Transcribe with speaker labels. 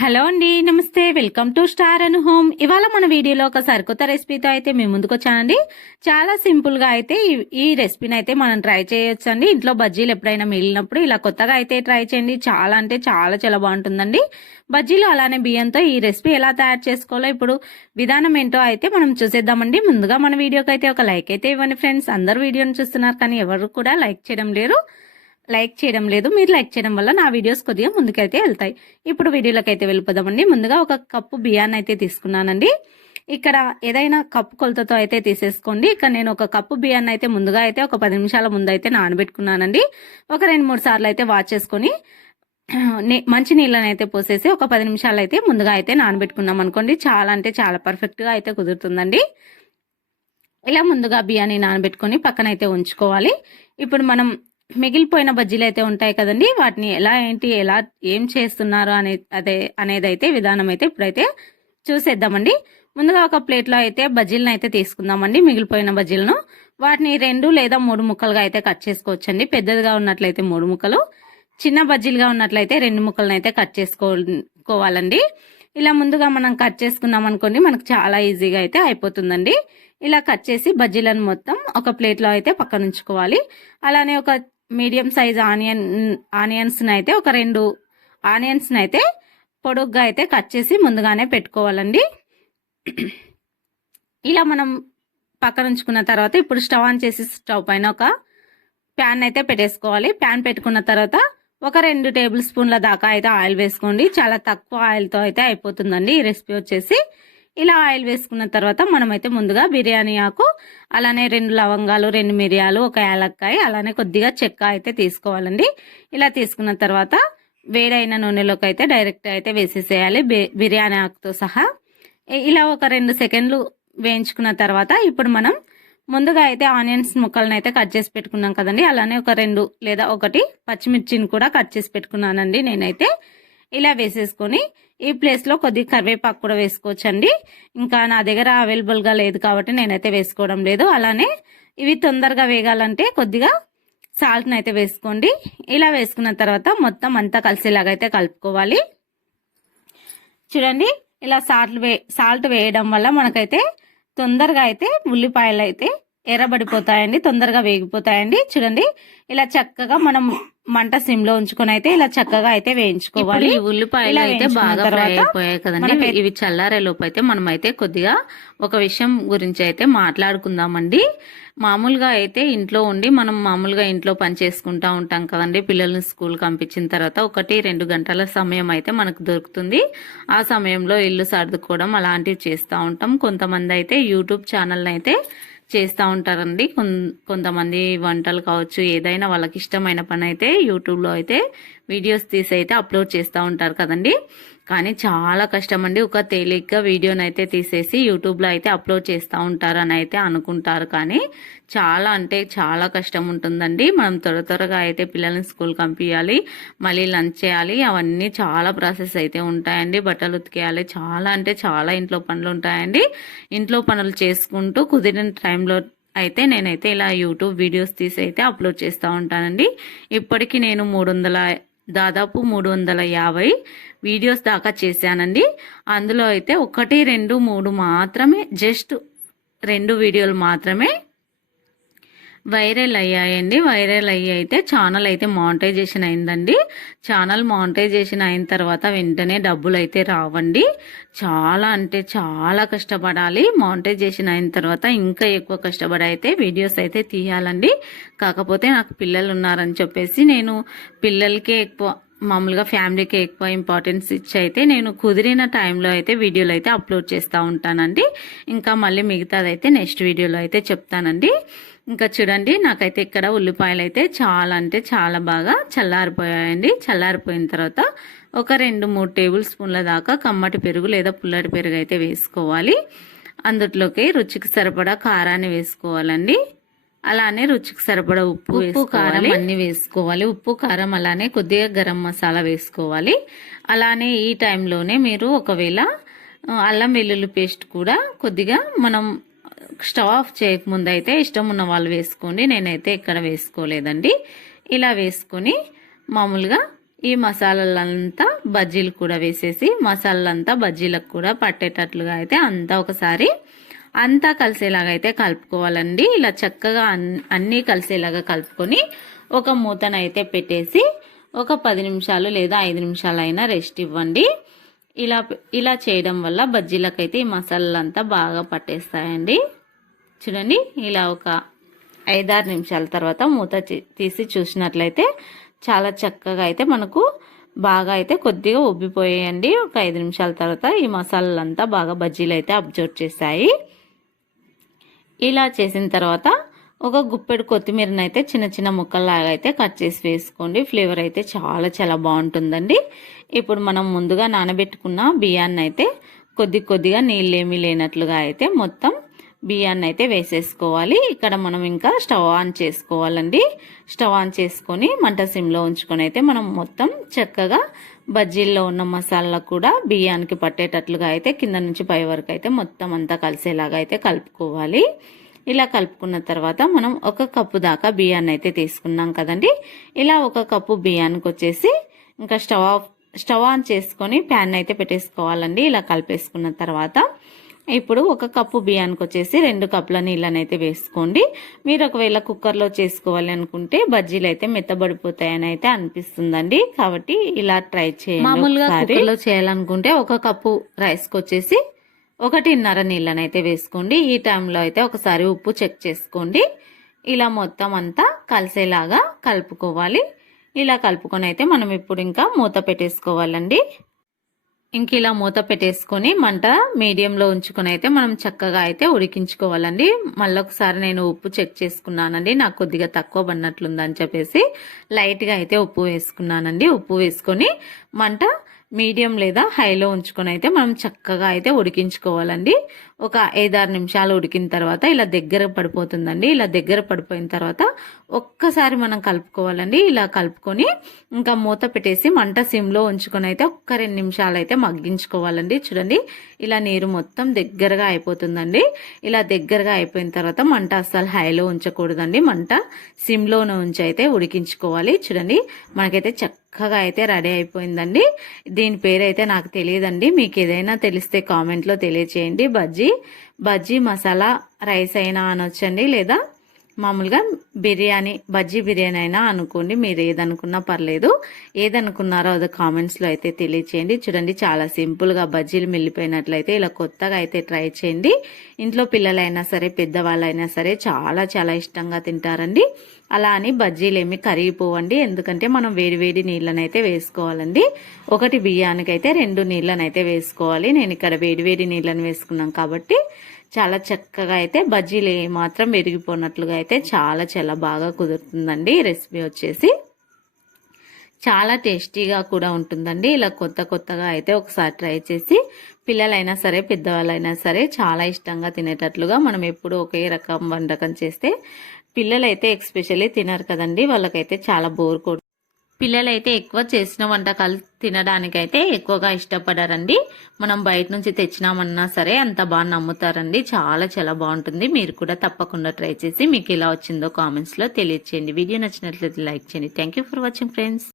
Speaker 1: Hello అండి నమస్తే. Welcome to star and home. ఇవాళ మన వీడియోలో ఒక సరికొత్త రెసిపీతో అయితే మేము ముందుకు వచ్చానండి. చాలా సింపుల్గా అయితే ఈ- ఈ రెసిపీని అయితే మనం ట్రై చేయొచ్చు అండి ఇంట్లో బజ్జీలు ఎప్పుడైనా మిగిలినప్పుడు ఇలా కొత్తగా అయితే ట్రై చేయండి. చాలా అంటే చాలా చాలా బాగుంటుందండి. బజ్జీలు అలానే బియ్యంతో ఈ రెసిపీ ఎలా తయారు చేసుకోవాలో ఇప్పుడు విధానం ఏంటో అయితే మనం చూసేద్దామండి. ముందుగా మన వీడియోకి అయితే ఒక లైక్ అయితే ఇవ్వండి ఫ్రెండ్స్. అందరు వీడియోని చూస్తున్నారు కానీ ఎవరు కూడా లైక్ చేయడం లేరు. లైక్ చేయడం లేదు మీరు లైక్ చేయడం వల్ల నా వీడియోస్ కొద్దిగా ముందుకైతే వెళ్తాయి. ఇప్పుడు వీడియోలోకి అయితే వెళ్ళిపోదామండి. ముందుగా ఒక కప్పు బియ్యాన్ని అయితే తీసుకున్నానండి. ఇక్కడ ఏదైనా కప్పు కొలతతో అయితే తీసేసుకోండి. ఇక్కడ నేను ఒక కప్పు బియ్యాన్ని అయితే ముందుగా అయితే ఒక పది నిమిషాల ముందు అయితే నానబెట్టుకున్నానండి. ఒక రెండు మూడు సార్లు అయితే వాష్ చేసుకొని మంచి నీళ్ళని అయితే పోసేసి ఒక పది నిమిషాలు అయితే ముందుగా అయితే నానబెట్టుకున్నాం అనుకోండి. చాలా అంటే చాలా పర్ఫెక్ట్గా అయితే కుదురుతుందండి. ఇలా ముందుగా బియ్యాన్ని నానబెట్టుకొని పక్కన అయితే ఉంచుకోవాలి. ఇప్పుడు మనం మిగిలిపోయిన బజ్జీలు అయితే ఉంటాయి కదండి. వాటిని ఎలా ఏంటి ఎలా ఏం చేస్తున్నారు అనే అదే అనేది అయితే విధానం అయితే ఇప్పుడైతే చూసేద్దామండి. ముందుగా ఒక ప్లేట్లో అయితే బజ్జీలను అయితే తీసుకుందామండి మిగిలిపోయిన బజ్జీలను. వాటిని రెండు లేదా మూడు ముక్కలుగా అయితే కట్ చేసుకోవచ్చండి. పెద్దదిగా ఉన్నట్లయితే మూడు ముక్కలు చిన్న బజ్జీలుగా ఉన్నట్లయితే రెండు ముక్కలను అయితే కట్ చేసుకోవాలండి. ఇలా ముందుగా మనం కట్ చేసుకున్నాం అనుకోండి మనకు చాలా ఈజీగా అయితే అయిపోతుందండి. ఇలా కట్ చేసి బజ్జీలను మొత్తం ఒక ప్లేట్లో అయితే పక్కనుంచుకోవాలి. అలానే ఒక మీడియం సైజ్ ఆనియన్ ఆనియన్స్ని అయితే ఒక రెండు ఆనియన్స్ని అయితే పొడుగ్గా అయితే కట్ చేసి ముందుగానే పెట్టుకోవాలండి. ఇలా మనం పక్కన ఉంచుకున్న తర్వాత ఇప్పుడు స్టవ్ ఆన్ చేసి స్టవ్ పైన ఒక ప్యాన్ అయితే పెట్టేసుకోవాలి. ప్యాన్ పెట్టుకున్న తర్వాత ఒక రెండు టేబుల్ స్పూన్ల దాకా అయితే ఆయిల్ వేసుకోండి. చాలా తక్కువ ఆయిల్తో అయితే అయిపోతుందండి ఈ రెసిపీ వచ్చేసి. ఇలా ఆయిల్ వేసుకున్న తర్వాత మనమైతే ముందుగా బిర్యానీ ఆకు అలానే రెండు లవంగాలు రెండు మిరియాలు ఒక యాలక్కాయ అలానే కొద్దిగా చెక్క అయితే తీసుకోవాలండి. ఇలా తీసుకున్న తర్వాత వేడైన నూనెలోకి అయితే డైరెక్ట్ అయితే వేసేసేయాలి బిర్యానీ ఆకుతో సహా. ఇలా ఒక రెండు సెకండ్లు వేయించుకున్న తర్వాత ఇప్పుడు మనం ముందుగా అయితే ఆనియన్స్ ముక్కలను అయితే కట్ చేసి పెట్టుకున్నాం కదండి. అలానే ఒక రెండు లేదా ఒకటి పచ్చిమిర్చిని కూడా కట్ చేసి పెట్టుకున్నానండి నేనైతే. ఇలా వేసేసుకొని ఈ ప్లేస్లో కొద్దిగా కరివేపాకు కూడా వేసుకోవచ్చండి. ఇంకా నా దగ్గర అవైలబుల్గా లేదు కాబట్టి నేనైతే వేసుకోవడం లేదు. అలానే ఇవి తొందరగా వేగాలంటే కొద్దిగా సాల్ట్ని అయితే వేసుకోండి. ఇలా వేసుకున్న తర్వాత మొత్తం అంతా కలిసేలాగా అయితే కలుపుకోవాలి. చూడండి ఇలా సాల్ట్ వే సాల్ట్ వేయడం వల్ల మనకైతే తొందరగా అయితే ఉల్లిపాయలు అయితే ఎర్రబడిపోతాయండి తొందరగా వేగిపోతాయండి. చూడండి ఇలా చక్కగా మనం మంట సిమ్లో ఉంచుకొని అయితే ఇలా చక్కగా అయితే వేయించుకోవాలి.
Speaker 2: ఉల్లిపాయలు అయితే బాగా ఫ్రై అయిపోయాయి కదండి. ఇవి- చల్లారే లోపు అయితే మనం అయితే కొద్దిగా ఒక విషయం గురించి అయితే మాట్లాడుకుందామండి. మామూలుగా అయితే ఇంట్లో ఉండి మనం మామూలుగా ఇంట్లో పని చేసుకుంటా ఉంటాం కదండి. పిల్లల్ని స్కూల్ పంపించిన తర్వాత ఒకటి రెండు గంటల సమయం అయితే మనకు దొరుకుతుంది. ఆ సమయంలో ఇల్లు సర్దుకోవడం అలాంటివి చేస్తూ ఉంటాం. కొంతమంది అయితే యూట్యూబ్ ఛానల్ని అయితే చేస్తూ ఉంటారండి. కొంతమంది వంటలు కావచ్చు ఏదైనా వాళ్ళకి ఇష్టమైన పని అయితే యూట్యూబ్లో అయితే వీడియోస్ తీసి అయితే అప్లోడ్ చేస్తూ ఉంటారు కదండి. కానీ చాలా కష్టం అండి ఒక తేలిగ్గా వీడియోని అయితే తీసేసి యూట్యూబ్లో అయితే అప్లోడ్ చేస్తూ ఉంటారని అయితే అనుకుంటారు. కానీ చాలా అంటే చాలా కష్టం ఉంటుందండి. మనం త్వర త్వరగా అయితే పిల్లల్ని స్కూల్ పంపించాలి మళ్ళీ లంచ్ చేయాలి. అవన్నీ చాలా ప్రాసెస్ అయితే ఉంటాయండి. బట్టలు ఉతికేయాలి. చాలా అంటే చాలా ఇంట్లో పనులు ఉంటాయండి. ఇంట్లో పనులు చేసుకుంటూ కుదిరిన టైంలో అయితే నేనైతే ఇలా యూట్యూబ్ వీడియోస్ తీసి అయితే అప్లోడ్ చేస్తూ ఉంటానండి. ఇప్పటికీ నేను మూడు వందల దాదాపు మూడు వందల యాభై వీడియోస్ దాకా చేశానండి. అందులో అయితే ఒకటి రెండు మూడు మాత్రమే జస్ట్ రెండు వీడియోలు మాత్రమే వైరల్ అయ్యాయండి. వైరల్ అయ్యి అయితే ఛానల్ అయితే మానిటైజేషన్ అయిందండి. ఛానల్ మానిటైజేషన్ అయిన తర్వాత వెంటనే డబ్బులు అయితే రావండి. చాలా అంటే చాలా కష్టపడాలి. మానిటైజేషన్ అయిన తర్వాత ఇంకా ఎక్కువ కష్టపడి అయితే వీడియోస్ అయితే తీయాలండి. కాకపోతే నాకు పిల్లలు ఉన్నారని చెప్పేసి నేను పిల్లలకే ఎక్కువ మామూలుగా ఫ్యామిలీకి ఎక్కువ ఇంపార్టెన్స్ ఇచ్చి అయితే నేను కుదిరిన టైంలో అయితే వీడియోలు అయితే అప్లోడ్ చేస్తూ ఉంటానండి. ఇంకా మళ్ళీ మిగతాది అయితే నెక్స్ట్ వీడియోలో అయితే చెప్తానండి. ఇంకా చూడండి నాకైతే ఇక్కడ ఉల్లిపాయలు అయితే చాలా అంటే చాలా బాగా చల్లారిపోయాయండి. చల్లారిపోయిన తర్వాత ఒక రెండు మూడు టేబుల్ స్పూన్ల దాకా కమ్మటి పెరుగు లేదా పుల్లటి పెరుగు అయితే వేసుకోవాలి. అందులోకి రుచికి సరిపడా కారాన్ని వేసుకోవాలండి. అలానే రుచికి సరిపడా ఉప్పు ఉప్పు కారం అన్ని వేసుకోవాలి. ఉప్పు కారం అలానే కొద్దిగా గరం మసాలా వేసుకోవాలి. అలానే ఈ టైంలోనే మీరు ఒకవేళ అల్లం వెల్లుల్లి పేస్ట్ కూడా కొద్దిగా మనం స్టవ్ ఆఫ్ చేయకముందు అయితే ఇష్టం ఉన్న వాళ్ళు వేసుకోండి. నేనైతే ఇక్కడ వేసుకోలేదండి. ఇలా వేసుకొని మామూలుగా
Speaker 1: ఈ మసాలాలంతా బజ్జీలు కూడా వేసేసి మసాలాలంతా బజ్జీలకు కూడా పట్టేటట్లుగా అయితే అంతా ఒకసారి అంతా కలిసేలాగా అయితే కలుపుకోవాలండి. ఇలా చక్కగా అన్- అన్నీ కలిసేలాగా కలుపుకొని ఒక మూతనైతే పెట్టేసి ఒక పది నిమిషాలు లేదా ఐదు నిమిషాలైనా రెస్ట్ ఇవ్వండి. ఇలా ఇలా చేయడం వల్ల బజ్జీలకైతే ఈ మసాలాలంతా బాగా పట్టేస్తాయండి. చూడండి ఇలా ఒక ఐదారు నిమిషాల తర్వాత మూత తీ- తీసి చూసినట్లయితే చాలా చక్కగా అయితే మనకు బాగా అయితే కొద్దిగా ఉబ్బిపోయాయండి. ఒక ఐదు నిమిషాల తర్వాత ఈ మసాలాలంతా బాగా బజ్జీలు అయితే అబ్జర్వ్ చేశాయి. ఇలా చేసిన తర్వాత ఒక గుప్పెడు కొత్తిమీరని అయితే చిన్న చిన్న ముక్కల్లాగా అయితే కట్ చేసి వేసుకోండి. ఫ్లేవర్ అయితే చాలా చాలా బాగుంటుందండి. ఇప్పుడు మనం ముందుగా నానబెట్టుకున్న బియ్యాన్ని అయితే కొద్ది కొద్దిగా నీళ్ళేమీ లేనట్లుగా అయితే మొత్తం బియ్యాన్ని అయితే వేసేసుకోవాలి. ఇక్కడ మనం ఇంకా స్టవ్ ఆన్ చేసుకోవాలండి. స్టవ్ ఆన్ చేసుకొని మంట సిమ్లో ఉంచుకొని అయితే మనం మొత్తం చక్కగా బజ్జీల్లో ఉన్న మసాలా కూడా బియ్యానికి పట్టేటట్లుగా అయితే కింద నుంచి పై వరకు అయితే మొత్తం అంతా కలిసేలాగా అయితే కలుపుకోవాలి. ఇలా కలుపుకున్న తర్వాత మనం ఒక కప్పు దాకా బియ్యాన్ని అయితే తీసుకున్నాం కదండి. ఇలా ఒక కప్పు బియ్యానికి వచ్చేసి ఇంకా స్టవ్ ఆఫ్ స్టవ్ ఆన్ చేసుకొని ప్యాన్ అయితే పెట్టేసుకోవాలండి. ఇలా కలిపేసుకున్న తర్వాత ఇప్పుడు ఒక కప్పు బియ్యానికి వచ్చేసి రెండు కప్పుల నీళ్ళని అయితే వేసుకోండి. మీరు ఒకవేళ కుక్కర్లో చేసుకోవాలి అనుకుంటే బజ్జీలు అయితే మెత్తబడిపోతాయని అయితే అనిపిస్తుందండి. కాబట్టి ఇలా ట్రై చేయండి మామూలుగా కుక్కర్లో చేయాలనుకుంటే ఒక కప్పు రైస్కి వచ్చేసి ఒకటిన్నర నీళ్ళని అయితే వేసుకోండి. ఈ టైంలో అయితే ఒకసారి ఉప్పు చెక్ చేసుకోండి. ఇలా మొత్తం అంతా కలిసేలాగా కలుపుకోవాలి. ఇలా కలుపుకొని అయితే మనం ఇప్పుడు ఇంకా మూత పెట్టేసుకోవాలండి. ఇంక ఇలా మూత పెట్టేసుకొని మంట మీడియంలో ఉంచుకొని అయితే మనం చక్కగా అయితే ఉడికించుకోవాలండి. మళ్ళొకసారి నేను ఉప్పు చెక్ చేసుకున్నానండి. నాకు కొద్దిగా తక్కువ పడినట్లుందని చెప్పేసి లైట్గా అయితే ఉప్పు వేసుకున్నానండి. ఉప్పు వేసుకొని మంట మీడియం లేదా హైలో ఉంచుకొని అయితే మనం చక్కగా అయితే ఉడికించుకోవాలండి. ఒక ఐదారు నిమిషాలు ఉడికిన తర్వాత ఇలా దగ్గర పడిపోతుందండి. ఇలా దగ్గర పడిపోయిన తర్వాత ఒక్కసారి మనం కలుపుకోవాలండి. ఇలా కలుపుకొని ఇంకా మూత పెట్టేసి మంట సిమ్లో ఉంచుకొని అయితే ఒక్క రెండు నిమిషాలు అయితే మగ్గించుకోవాలండి. చూడండి ఇలా నీరు మొత్తం దగ్గరగా అయిపోతుందండి. ఇలా దగ్గరగా అయిపోయిన తర్వాత మంట అస్సలు హైలో ఉంచకూడదండి. మంట సిమ్లోనే ఉంచి అయితే ఉడికించుకోవాలి. చూడండి మనకైతే చక్కగా అయితే రెడీ అయిపోయిందండి. దీని పేరు అయితే నాకు తెలియదండి. మీకు ఏదైనా తెలిస్తే కామెంట్లో తెలియచేయండి. బజ్జీ బజ్జీ మసాలా రైస్ అయినా అనొచ్చండి లేదా? మామూలుగా బిర్యానీ బజ్జీ బిర్యానీ అయినా అనుకోండి మీరు ఏదనుకున్నా పర్లేదు. ఏదనుకున్నారో అది కామెంట్స్లో అయితే తెలియచేయండి. చూడండి చాలా సింపుల్గా బజ్జీలు మిల్లిపోయినట్లయితే ఇలా కొత్తగా అయితే ట్రై చేయండి. ఇంట్లో పిల్లలైనా సరే పెద్దవాళ్ళైనా సరే చాలా చాలా ఇష్టంగా తింటారండి. అలా అని బజ్జీలు ఏమి కరిగిపోవండి. ఎందుకంటే మనం వేడి వేడి వేసుకోవాలండి. ఒకటి బియ్యానికి అయితే రెండు నీళ్ళనైతే వేసుకోవాలి. నేను ఇక్కడ వేడి వేడి నీళ్ళని వేసుకున్నాం కాబట్టి చాలా చక్కగా అయితే బజ్జీలు మాత్రం విరిగిపోయినట్లుగా అయితే చాలా చాలా బాగా కుదురుతుందండి. ఈ రెసిపీ వచ్చేసి చాలా టేస్టీగా కూడా ఉంటుందండి. ఇలా కొత్త కొత్తగా అయితే ఒకసారి ట్రై చేసి పిల్లలైనా సరే పెద్దవాళ్ళైనా సరే చాలా ఇష్టంగా తినేటట్లుగా మనం ఎప్పుడు ఒకే రకం వంటకం చేస్తే పిల్లలైతే ఎక్స్పెషల్లీ తినరు కదండి. వాళ్ళకైతే చాలా బోర్ కొడు పిల్లలైతే ఎక్కువ చేసిన వంటకాలు తినడానికైతే ఎక్కువగా ఇష్టపడారండి. మనం బయట నుంచి తెచ్చినామన్నా సరే అంత బాగా నమ్ముతారండి. చాలా చాలా బాగుంటుంది. మీరు కూడా తప్పకుండా ట్రై చేసి మీకు ఎలా వచ్చిందో కామెంట్స్లో తెలియచేయండి. వీడియో నచ్చినట్లయితే లైక్ చేయండి. Thank you for watching friends